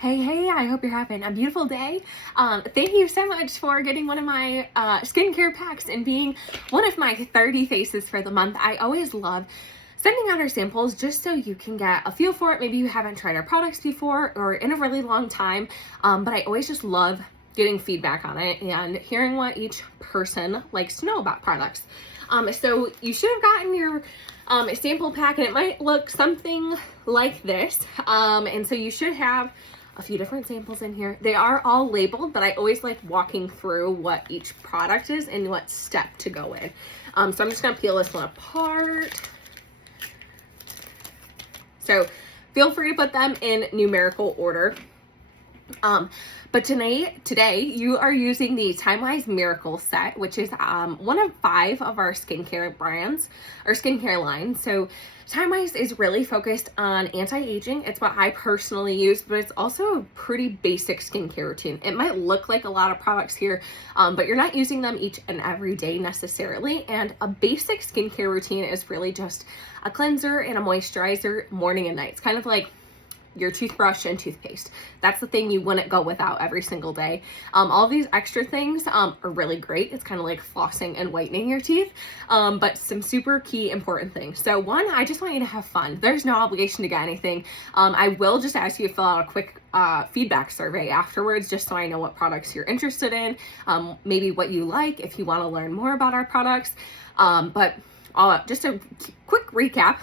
Hey, I hope you're having a beautiful day. Thank you so much for getting one of my skincare packs and being one of my 30 faces for the month. I always love sending out our samples just so you can get a feel for it. Maybe you haven't tried our products before or in a really long time, but I always just love getting feedback on it and hearing what each person likes to know about products. So you should have gotten your sample pack, and it might look something like this. And so you should have a few different samples in here. They are all labeled, but I always like walking through what each product is and what step to go in. So I'm just gonna peel this one apart. So feel free to put them in numerical order. But today you are using the TimeWise Miracle Set, which is one of 5 of our skincare brands or skincare lines. So TimeWise is really focused on anti-aging. It's what I personally use, but it's also a pretty basic skincare routine. It might look like a lot of products here, but you're not using them each and every day necessarily. And a basic skincare routine is really just a cleanser and a moisturizer morning and night. It's kind of like your toothbrush and toothpaste. That's the thing you wouldn't go without every single day. All these extra things are really great. It's kind of like flossing and whitening your teeth, but some super key important things. So one, I just want you to have fun. There's no obligation to get anything. I will just ask you to fill out a quick feedback survey afterwards, just so I know what products you're interested in, maybe what you like, if you want to learn more about our products. But just a quick recap.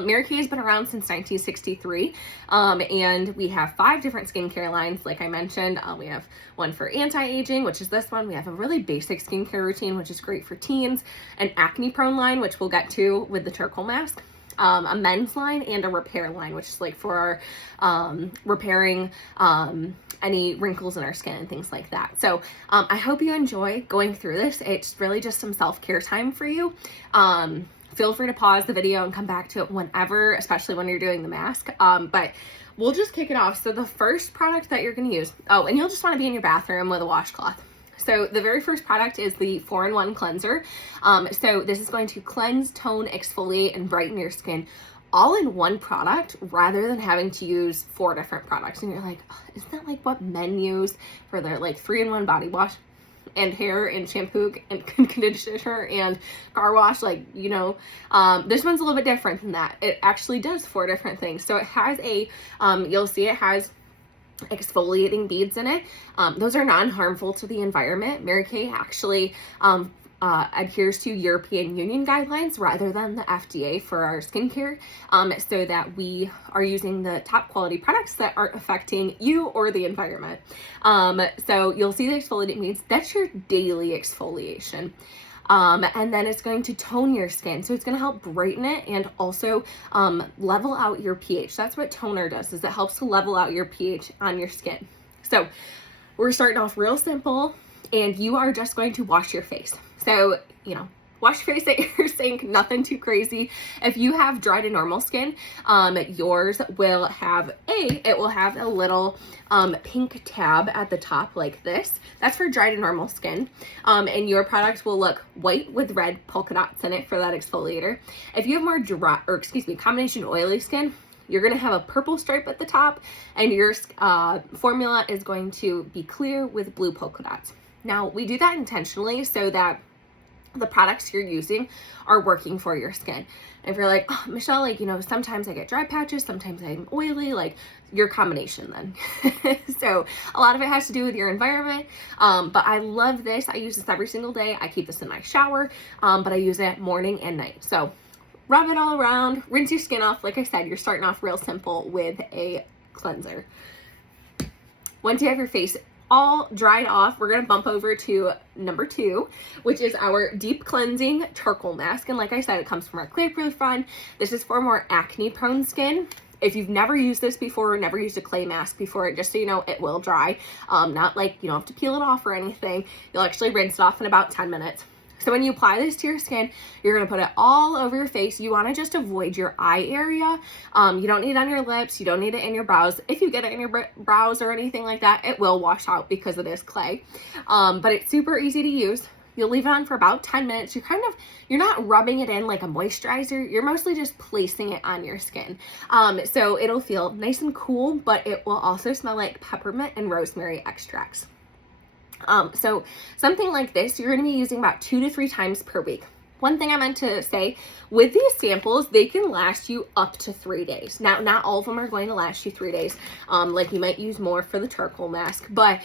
Mary Kay has been around since 1963, and we have 5 different skincare lines. Like I mentioned, we have one for anti-aging, which is this one. We have a really basic skincare routine, which is great for teens, an acne-prone line, which we'll get to with the charcoal mask, a men's line, and a repair line, which is like for our repairing any wrinkles in our skin and things like that. So I hope you enjoy going through this. It's really just some self-care time for you. Feel free to pause the video and come back to it whenever, especially when you're doing the mask. But we'll just kick it off. So the first product that you're going to use, and you'll just want to be in your bathroom with a washcloth. So the very first product is the 4-in-1 cleanser. So this is going to cleanse, tone, exfoliate, and brighten your skin all in one product rather than having to use 4 different products. And you're like, oh, isn't that like what men use for their like 3-in-1 body wash and hair and shampoo and conditioner and car wash? Like, you know, this one's a little bit different than that. It actually does 4 different things. So it has a, you'll see it has exfoliating beads in it. Those are non-harmful to the environment. Mary Kay actually adheres to European Union guidelines rather than the FDA for our skincare, so that we are using the top quality products that aren't affecting you or the environment. So you'll see the exfoliating beads. That's your daily exfoliation. And then it's going to tone your skin. So it's going to help brighten it and also level out your pH. That's what toner does, is it helps to level out your pH on your skin. So we're starting off real simple, and you are just going to wash your face. So, you know, wash your face at your sink, nothing too crazy. If you have dry to normal skin, yours will have it will have a little pink tab at the top like this. That's for dry to normal skin. And your product will look white with red polka dots in it for that exfoliator. If you have more combination oily skin, you're going to have a purple stripe at the top, and your formula is going to be clear with blue polka dots. Now, we do that intentionally so that the products you're using are working for your skin. If you're like, oh, Michelle, like, you know, sometimes I get dry patches, sometimes I'm oily, like, your combination then. So a lot of it has to do with your environment. But I love this. I use this every single day. I keep this in my shower, but I use it morning and night. So rub it all around, rinse your skin off. Like I said, you're starting off real simple with a cleanser. Once you have your face all dried off, we're going to bump over to number 2, which is our deep cleansing charcoal mask. And like I said, it comes from our Clear Proof line. This is for more acne prone skin. If you've never used this before, or never used a clay mask before, just so you know, it will dry. Not like you don't have to peel it off or anything. You'll actually rinse it off in about 10 minutes. So when you apply this to your skin, you're going to put it all over your face. You want to just avoid your eye area. You don't need it on your lips. You don't need it in your brows. If you get it in your brows or anything like that, it will wash out because it is clay. But it's super easy to use. You'll leave it on for about 10 minutes. You're not rubbing it in like a moisturizer. You're mostly just placing it on your skin. So it'll feel nice and cool, but it will also smell like peppermint and rosemary extracts. So something like this, you're going to be using about 2 to 3 times per week. One thing I meant to say, with these samples, they can last you up to 3 days. Now, not all of them are going to last you 3 days. Like you might use more for the charcoal mask, but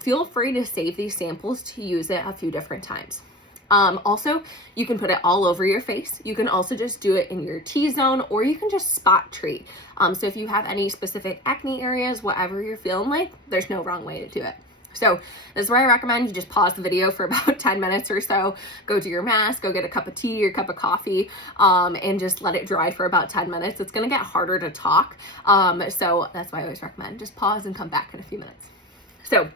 feel free to save these samples to use it a few different times. Also, you can put it all over your face. You can also just do it in your T-zone, or you can just spot treat. So if you have any specific acne areas, whatever you're feeling like, there's no wrong way to do it. So this is where I recommend you just pause the video for about 10 minutes or so, go do your mask, go get a cup of tea or cup of coffee, and just let it dry for about 10 minutes. It's going to get harder to talk. So that's why I always recommend just pause and come back in a few minutes. So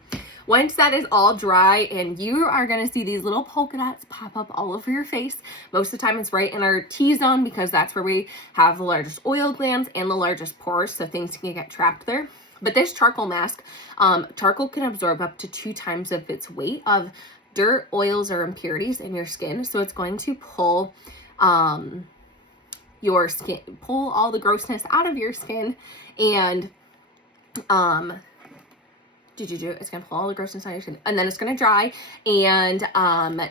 once that is all dry and you are going to see these little polka dots pop up all over your face, most of the time it's right in our T-zone because that's where we have the largest oil glands and the largest pores, so things can get trapped there. But this charcoal mask, charcoal can absorb up to 2 times of its weight of dirt, oils, or impurities in your skin. So it's going to pull your skin, pull all the grossness out of your skin, and it's going to pull all the grossness out of your skin, and then it's going to dry, and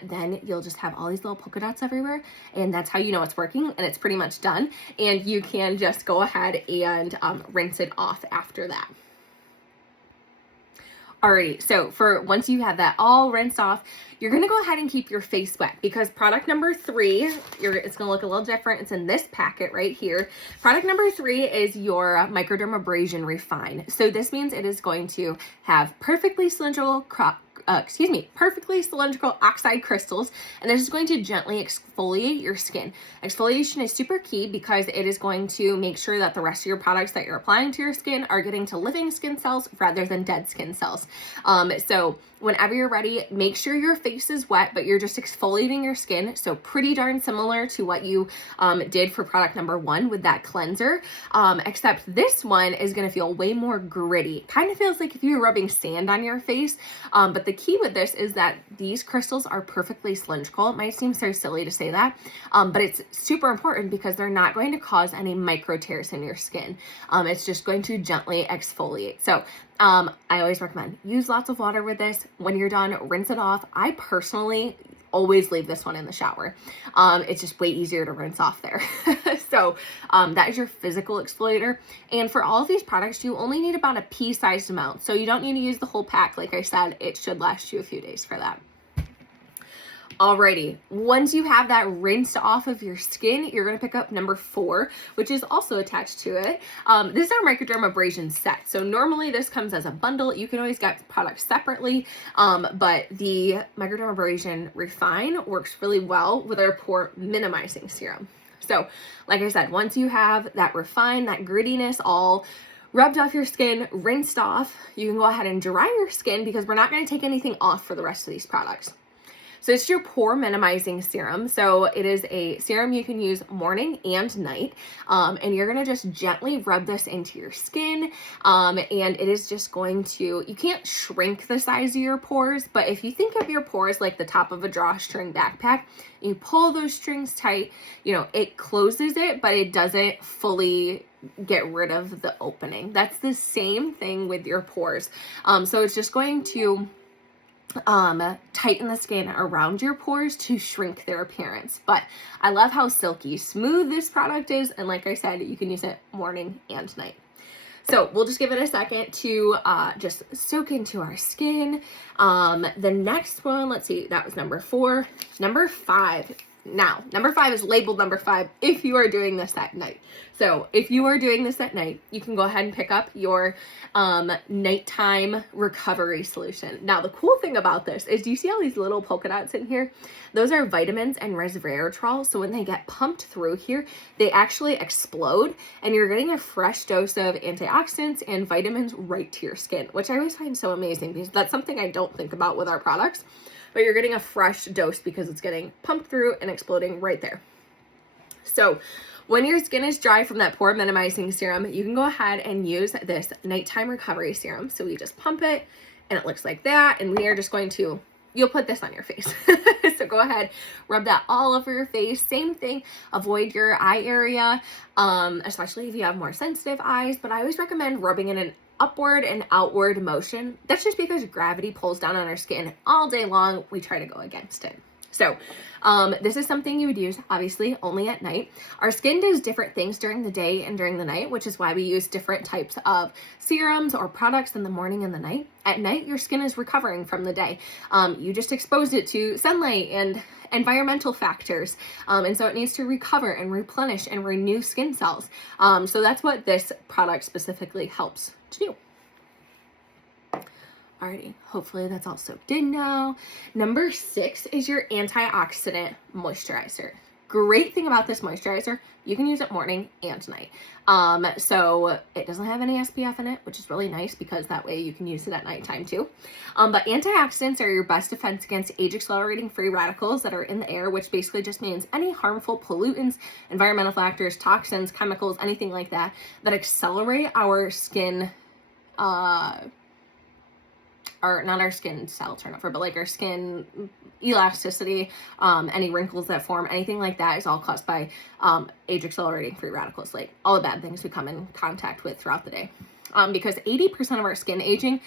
then you'll just have all these little polka dots everywhere, and that's how you know it's working, and it's pretty much done, and you can just go ahead and rinse it off after that. Alrighty, so for once you have that all rinsed off, you're going to go ahead and keep your face wet, because product number 3, it's going to look a little different. It's in this packet right here. Product number 3 is your Microdermabrasion Refine. So this means it is going to have perfectly cylindrical oxide crystals, and this is going to gently exfoliate your skin. Exfoliation is super key because it is going to make sure that the rest of your products that you're applying to your skin are getting to living skin cells rather than dead skin cells. So whenever you're ready, make sure your face is wet, but you're just exfoliating your skin. So pretty darn similar to what you did for product number 1 with that cleanser, except this one is going to feel way more gritty. Kind of feels like if you were rubbing sand on your face, but the key with this is that these crystals are perfectly cylindrical. It might seem so silly to say that, but it's super important because they're not going to cause any micro tears in your skin. It's just going to gently exfoliate. So I always recommend use lots of water with this. When you're done, rinse it off. I personally always leave this one in the shower. It's just way easier to rinse off there. So that is your physical exfoliator. And for all of these products, you only need about a pea-sized amount. So you don't need to use the whole pack. Like I said, it should last you a few days for that. Alrighty, once you have that rinsed off of your skin, you're going to pick up number 4, which is also attached to it. This is our Microdermabrasion set. So normally this comes as a bundle. You can always get products separately, but the Microdermabrasion Refine works really well with our pore minimizing serum. So like I said, once you have that refine, that grittiness all rubbed off your skin, rinsed off, you can go ahead and dry your skin because we're not going to take anything off for the rest of these products. So it's your pore minimizing serum. So it is a serum you can use morning and night. And you're going to just gently rub this into your skin. And it is just going to, you can't shrink the size of your pores, but if you think of your pores like the top of a drawstring backpack, you pull those strings tight, it closes it, but it doesn't fully get rid of the opening. That's the same thing with your pores. So it's just going to tighten the skin around your pores to shrink their appearance. But I love how silky smooth this product is, and like I said, you can use it morning and night. So we'll just give it a second to just soak into our skin. The next one, let's see, that was number 4. Number 5. Now, number 5 is labeled number 5 if you are doing this at night. So if you are doing this at night, you can go ahead and pick up your nighttime recovery solution. Now, the cool thing about this is, do you see all these little polka dots in here? Those are vitamins and resveratrol. So when they get pumped through here, they actually explode, and you're getting a fresh dose of antioxidants and vitamins right to your skin, which I always find so amazing because that's something I don't think about with our products. But you're getting a fresh dose because it's getting pumped through and exploding right there. So when your skin is dry from that pore minimizing serum, you can go ahead and use this nighttime recovery serum. So we just pump it and it looks like that. And we are just going to you'll put this on your face. So go ahead, rub that all over your face. Same thing, avoid your eye area, especially if you have more sensitive eyes, but I always recommend rubbing in an upward and outward motion. That's just because gravity pulls down on our skin all day long. We try to go against it. So this is something you would use obviously only at night. Our skin does different things during the day and during the night, which is why we use different types of serums or products in the morning and the night. At night, your skin is recovering from the day. You just exposed it to sunlight and environmental factors. And so it needs to recover and replenish and renew skin cells. So that's what this product specifically helps to do. Alrighty, hopefully that's all soaked in now. Number 6 is your antioxidant moisturizer. Great thing about this moisturizer, you can use it morning and night. So it doesn't have any SPF in it, which is really nice because that way you can use it at nighttime too. But antioxidants are your best defense against age-accelerating free radicals that are in the air, which basically just means any harmful pollutants, environmental factors, toxins, chemicals, anything like that, that accelerate our skin, or not our skin cell turnover, but like our skin elasticity, any wrinkles that form, anything like that is all caused by age accelerating free radicals, like all the bad things we come in contact with throughout the day. Because 80% of our skin aging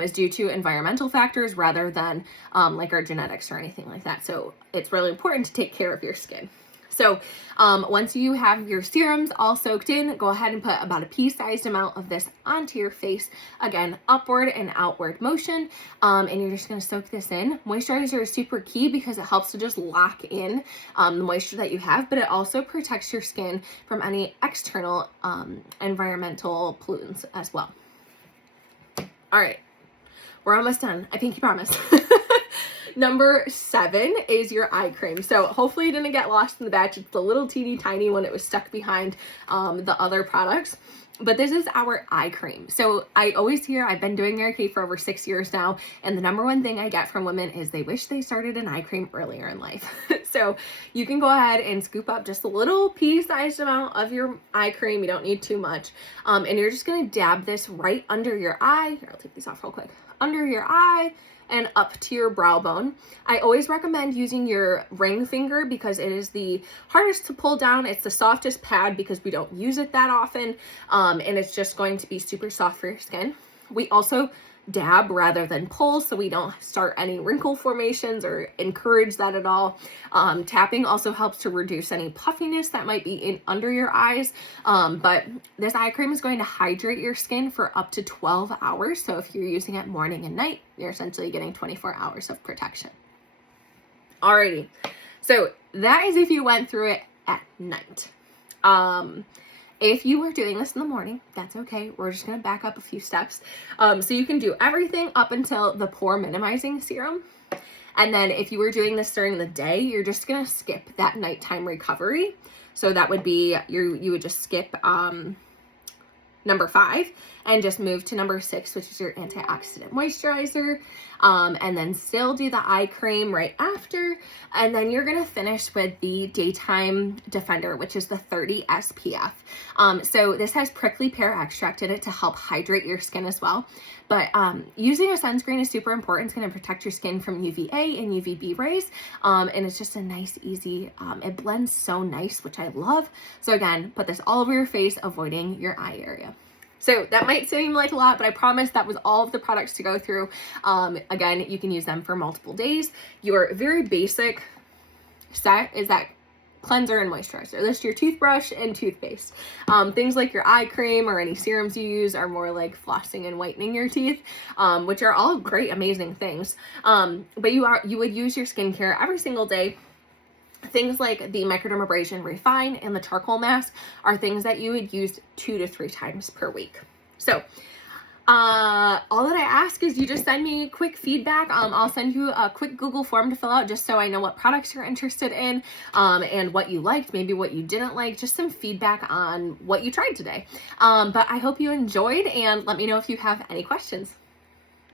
is due to environmental factors rather than like our genetics or anything like that. So it's really important to take care of your skin. So once you have your serums all soaked in, go ahead and put about a pea-sized amount of this onto your face. Again, upward and outward motion. And you're just going to soak this in. Moisturizer is super key because it helps to just lock in the moisture that you have, but it also protects your skin from any external environmental pollutants as well. All right, we're almost done. I pinky promise. Number 7 is your eye cream. So hopefully it didn't get lost in the batch. It's the little teeny tiny one. It was stuck behind the other products. But this is our eye cream. So I always hear, I've been doing Mary Kay for over 6 years now, and the number one thing I get from women is they wish they started an eye cream earlier in life. So you can go ahead and scoop up just a little pea-sized amount of your eye cream. You don't need too much. And you're just gonna dab this right under your eye. Here, I'll take these off real quick. Under your eye and up to your brow bone. I always recommend using your ring finger because it is the hardest to pull down. It's the softest pad because we don't use it that often. And it's just going to be super soft for your skin. We also dab rather than pull so we don't start any wrinkle formations or encourage that at all. Tapping also helps to reduce any puffiness that might be in under your eyes. But this eye cream is going to hydrate your skin for up to 12 hours. So if you're using it morning and night, you're essentially getting 24 hours of protection. Alrighty, so that is if you went through it at night. If you were doing this in the morning, that's okay. We're just going to back up a few steps. So you can do everything up until the pore minimizing serum. And then if you were doing this during the day, you're just going to skip that nighttime recovery. So that would be, you would just skip number 5 and just move to number 6, which is your antioxidant moisturizer. And then still do the eye cream right after. And then you're going to finish with the daytime defender, which is the 30 SPF. So this has prickly pear extract in it to help hydrate your skin as well. But using a sunscreen is super important. It's going to protect your skin from UVA and UVB rays. And it's just a nice, easy, it blends so nice, which I love. So again, put this all over your face, avoiding your eye area. So that might seem like a lot, but I promise that was all of the products to go through. Again, you can use them for multiple days. Your very basic set is that cleanser and moisturizer. This is your toothbrush and toothpaste. Things like your eye cream or any serums you use are more like flossing and whitening your teeth, which are all great, amazing things. But you would use your skincare every single day. Things like the microdermabrasion refine and the charcoal mask are things that you would use 2 to 3 times per week. So all that I ask is you just send me quick feedback. I'll send you a quick Google form to fill out just so I know what products you're interested in, and what you liked, maybe what you didn't like, just some feedback on what you tried today. But I hope you enjoyed, and let me know if you have any questions.